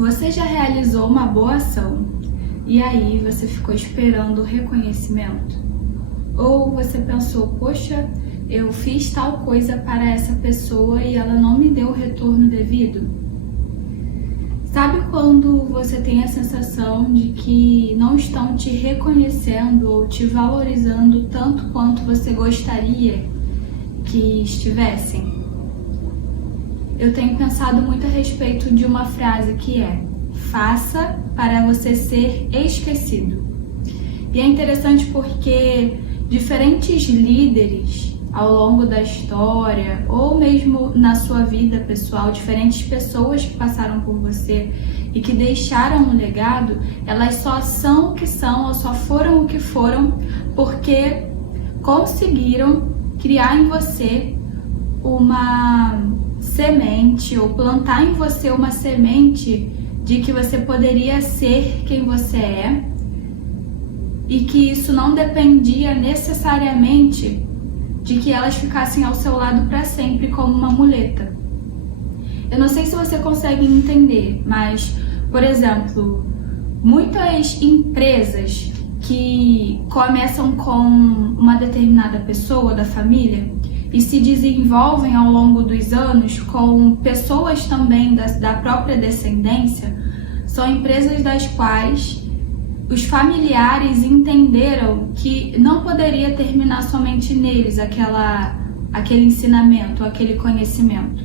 Você já realizou uma boa ação e aí você ficou esperando o reconhecimento? Ou você pensou, poxa, eu fiz tal coisa para essa pessoa e ela não me deu o retorno devido? Sabe quando você tem a sensação de que não estão te reconhecendo ou te valorizando tanto quanto você gostaria que estivessem? Eu tenho pensado muito a respeito de uma frase que é: faça para você ser esquecido. E é interessante porque diferentes líderes ao longo da história, ou mesmo na sua vida pessoal, diferentes pessoas que passaram por você e que deixaram um legado, elas só são o que são ou só foram o que foram porque conseguiram criar em você uma semente ou plantar em você uma semente de que você poderia ser quem você é e que isso não dependia necessariamente de que elas ficassem ao seu lado para sempre como uma muleta. Eu não sei se você consegue entender, mas, por exemplo, muitas empresas que começam com uma determinada pessoa da família e se desenvolvem ao longo dos anos com pessoas também da própria descendência, são empresas das quais os familiares entenderam que não poderia terminar somente neles aquele ensinamento, aquele conhecimento.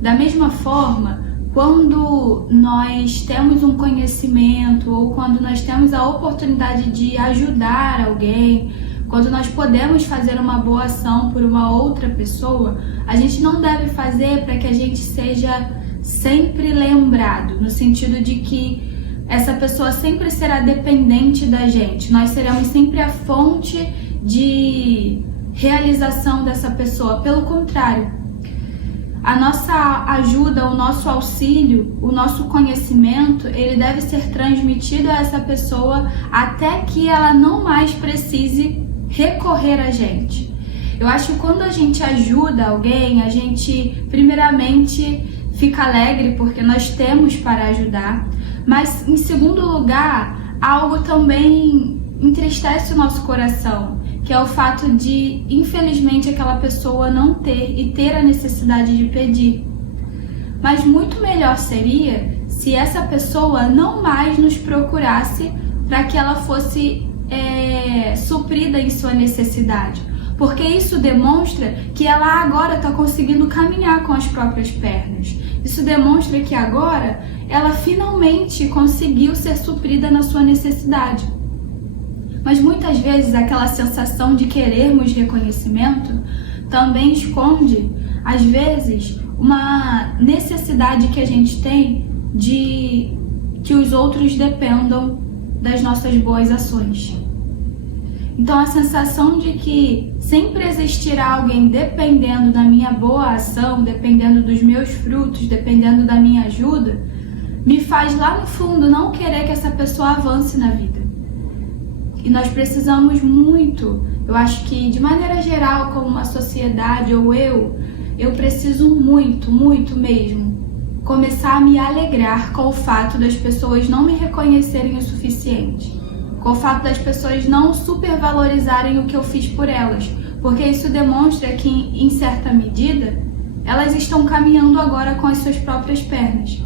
Da mesma forma, quando nós temos um conhecimento ou quando nós temos a oportunidade de ajudar alguém, quando nós podemos fazer uma boa ação por uma outra pessoa, a gente não deve fazer para que a gente seja sempre lembrado, no sentido de que essa pessoa sempre será dependente da gente. Nós seremos sempre a fonte de realização dessa pessoa. Pelo contrário, a nossa ajuda, o nosso auxílio, o nosso conhecimento, ele deve ser transmitido a essa pessoa até que ela não mais precise recorrer a gente. Eu acho que quando a gente ajuda alguém, a gente primeiramente fica alegre porque nós temos para ajudar, mas em segundo lugar, algo também entristece o nosso coração, que é o fato de, infelizmente, aquela pessoa não ter e ter a necessidade de pedir. Mas muito melhor seria se essa pessoa não mais nos procurasse para que ela fosse suprida em sua necessidade, porque isso demonstra que ela agora está conseguindo caminhar com as próprias pernas. Isso demonstra que agora ela finalmente conseguiu ser suprida na sua necessidade. Mas muitas vezes aquela sensação de querermos reconhecimento também esconde, às vezes, uma necessidade que a gente tem de que os outros dependam das nossas boas ações. Então a sensação de que sempre existirá alguém dependendo da minha boa ação, dependendo dos meus frutos, dependendo da minha ajuda, me faz lá no fundo não querer que essa pessoa avance na vida. E nós precisamos muito, eu acho que de maneira geral, como uma sociedade ou eu preciso muito mesmo começar a me alegrar com o fato das pessoas não me reconhecerem o suficiente, com o fato das pessoas não supervalorizarem o que eu fiz por elas, porque isso demonstra que, em certa medida, elas estão caminhando agora com as suas próprias pernas.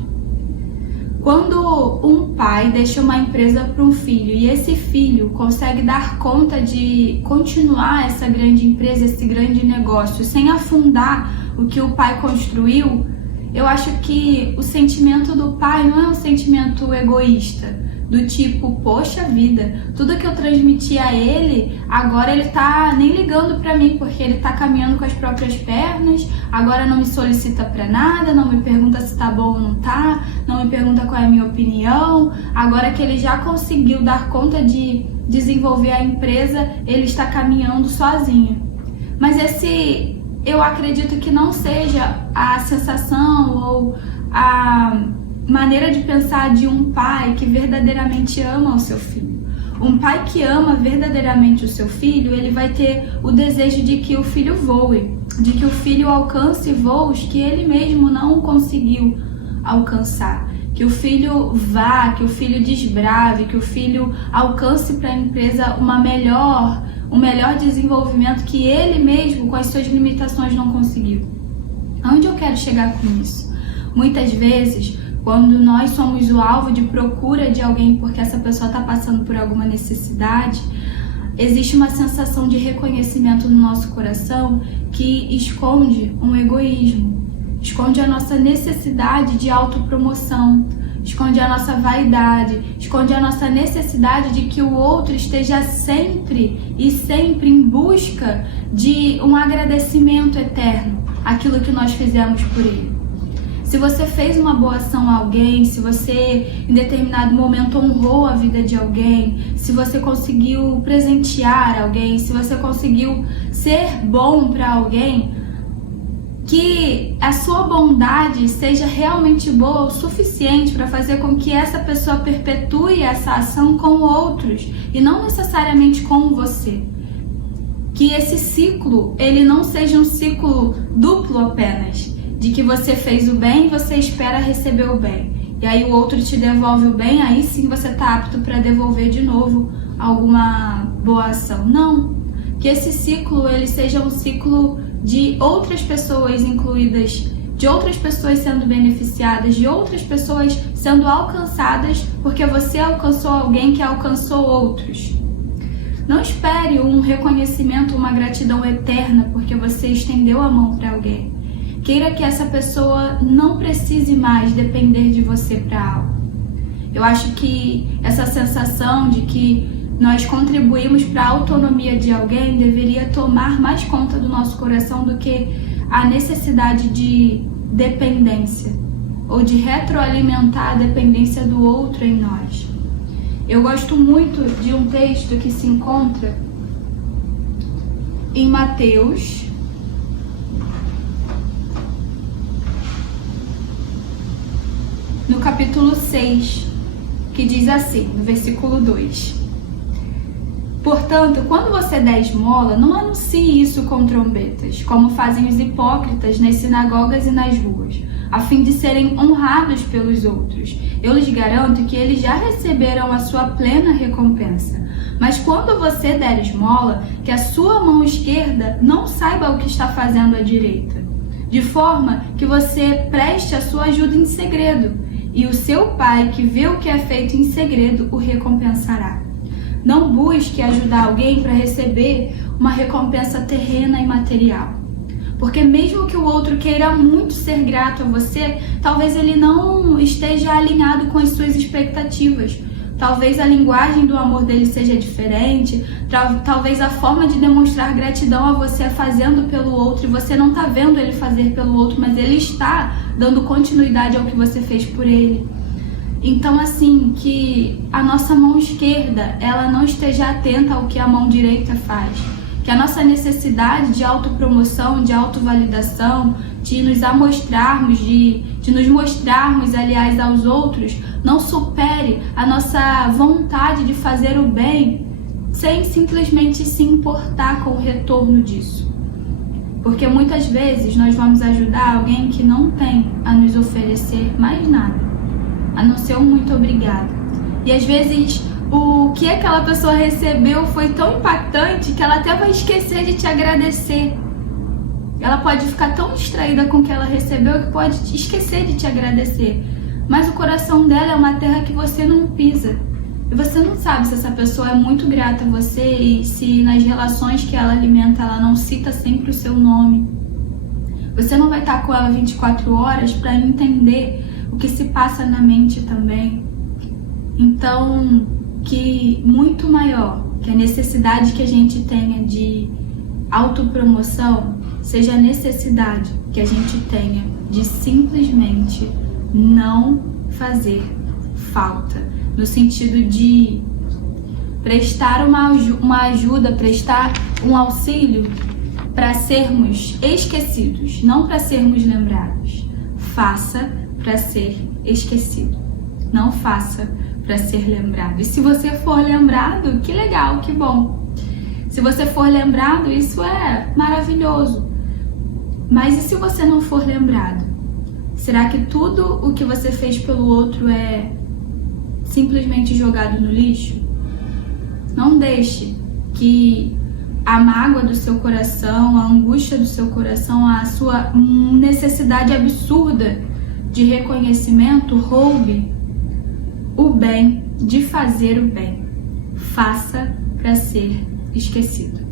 Quando um pai deixa uma empresa para um filho e esse filho consegue dar conta de continuar essa grande empresa, esse grande negócio, sem afundar o que o pai construiu, eu acho que o sentimento do pai não é um sentimento egoísta, do tipo, poxa vida, tudo que eu transmiti a ele, agora ele tá nem ligando pra mim, porque ele tá caminhando com as próprias pernas, agora não me solicita pra nada, não me pergunta se tá bom ou não tá, não me pergunta qual é a minha opinião, agora que ele já conseguiu dar conta de desenvolver a empresa, ele está caminhando sozinho. Mas eu acredito que não seja a sensação ou a maneira de pensar de um pai que verdadeiramente ama o seu filho. Um pai que ama verdadeiramente o seu filho, ele vai ter o desejo de que o filho voe, de que o filho alcance voos que ele mesmo não conseguiu alcançar, que o filho vá, que o filho desbrave, que o filho alcance para a empresa um melhor desenvolvimento que ele mesmo, com as suas limitações, não conseguiu. Aonde eu quero chegar com isso? Muitas vezes, quando nós somos o alvo de procura de alguém porque essa pessoa está passando por alguma necessidade, existe uma sensação de reconhecimento no nosso coração que esconde um egoísmo, esconde a nossa necessidade de autopromoção, esconde a nossa vaidade, esconde a nossa necessidade de que o outro esteja sempre em busca de um agradecimento eterno, aquilo que nós fizemos por ele. Se você fez uma boa ação a alguém, se você em determinado momento honrou a vida de alguém, se você conseguiu presentear alguém, se você conseguiu ser bom para alguém, que a sua bondade seja realmente boa o suficiente para fazer com que essa pessoa perpetue essa ação com outros e não necessariamente com você. Que esse ciclo, ele não seja um ciclo duplo apenas, de que você fez o bem e você espera receber o bem. E aí o outro te devolve o bem, aí sim você está apto para devolver de novo alguma boa ação. Não. Que esse ciclo, ele seja um ciclo de outras pessoas incluídas, de outras pessoas sendo beneficiadas, de outras pessoas sendo alcançadas, porque você alcançou alguém que alcançou outros. Não espere um reconhecimento, uma gratidão eterna, porque você estendeu a mão para alguém. Queira que essa pessoa não precise mais depender de você para algo. Eu acho que essa sensação de que nós contribuímos para a autonomia de alguém deveria tomar mais conta do nosso coração do que a necessidade de dependência ou de retroalimentar a dependência do outro em nós. Eu gosto muito de um texto que se encontra em Mateus, no capítulo 6, que diz assim, no versículo 2. Portanto, quando você der esmola, não anuncie isso com trombetas, como fazem os hipócritas nas sinagogas e nas ruas, a fim de serem honrados pelos outros. Eu lhes garanto que eles já receberam a sua plena recompensa. Mas quando você der esmola, que a sua mão esquerda não saiba o que está fazendo a direita, de forma que você preste a sua ajuda em segredo, e o seu Pai, que vê o que é feito em segredo, o recompensará. Não busque ajudar alguém para receber uma recompensa terrena e material. Porque mesmo que o outro queira muito ser grato a você, talvez ele não esteja alinhado com as suas expectativas. Talvez a linguagem do amor dele seja diferente, talvez a forma de demonstrar gratidão a você é fazendo pelo outro e você não está vendo ele fazer pelo outro, mas ele está dando continuidade ao que você fez por ele. Então, assim, que a nossa mão esquerda, ela não esteja atenta ao que a mão direita faz. Que a nossa necessidade de autopromoção, de autovalidação, de nos amostrarmos, de nos mostrarmos, aliás, aos outros, não supere a nossa vontade de fazer o bem sem simplesmente se importar com o retorno disso. Porque muitas vezes nós vamos ajudar alguém que não tem a nos oferecer mais nada, a não ser um muito obrigada. E às vezes o que aquela pessoa recebeu foi tão impactante que ela até vai esquecer de te agradecer. Ela pode ficar tão distraída com o que ela recebeu que pode esquecer de te agradecer. Mas o coração dela é uma terra que você não pisa. E você não sabe se essa pessoa é muito grata a você e se nas relações que ela alimenta ela não cita sempre o seu nome. Você não vai estar com ela 24 horas para entender o que se passa na mente também. Então, que muito maior que a necessidade que a gente tenha de autopromoção seja a necessidade que a gente tenha de simplesmente não fazer falta, no sentido de prestar uma ajuda, prestar um auxílio para sermos esquecidos, não para sermos lembrados. Faça para ser esquecido, não faça para ser lembrado. E se você for lembrado, que legal, que bom. Se você for lembrado, isso é maravilhoso. Mas e se você não for lembrado? Será que tudo o que você fez pelo outro é simplesmente jogado no lixo? Não deixe que a mágoa do seu coração, a angústia do seu coração, a sua necessidade absurda de reconhecimento roube o bem de fazer o bem. Faça para ser esquecido.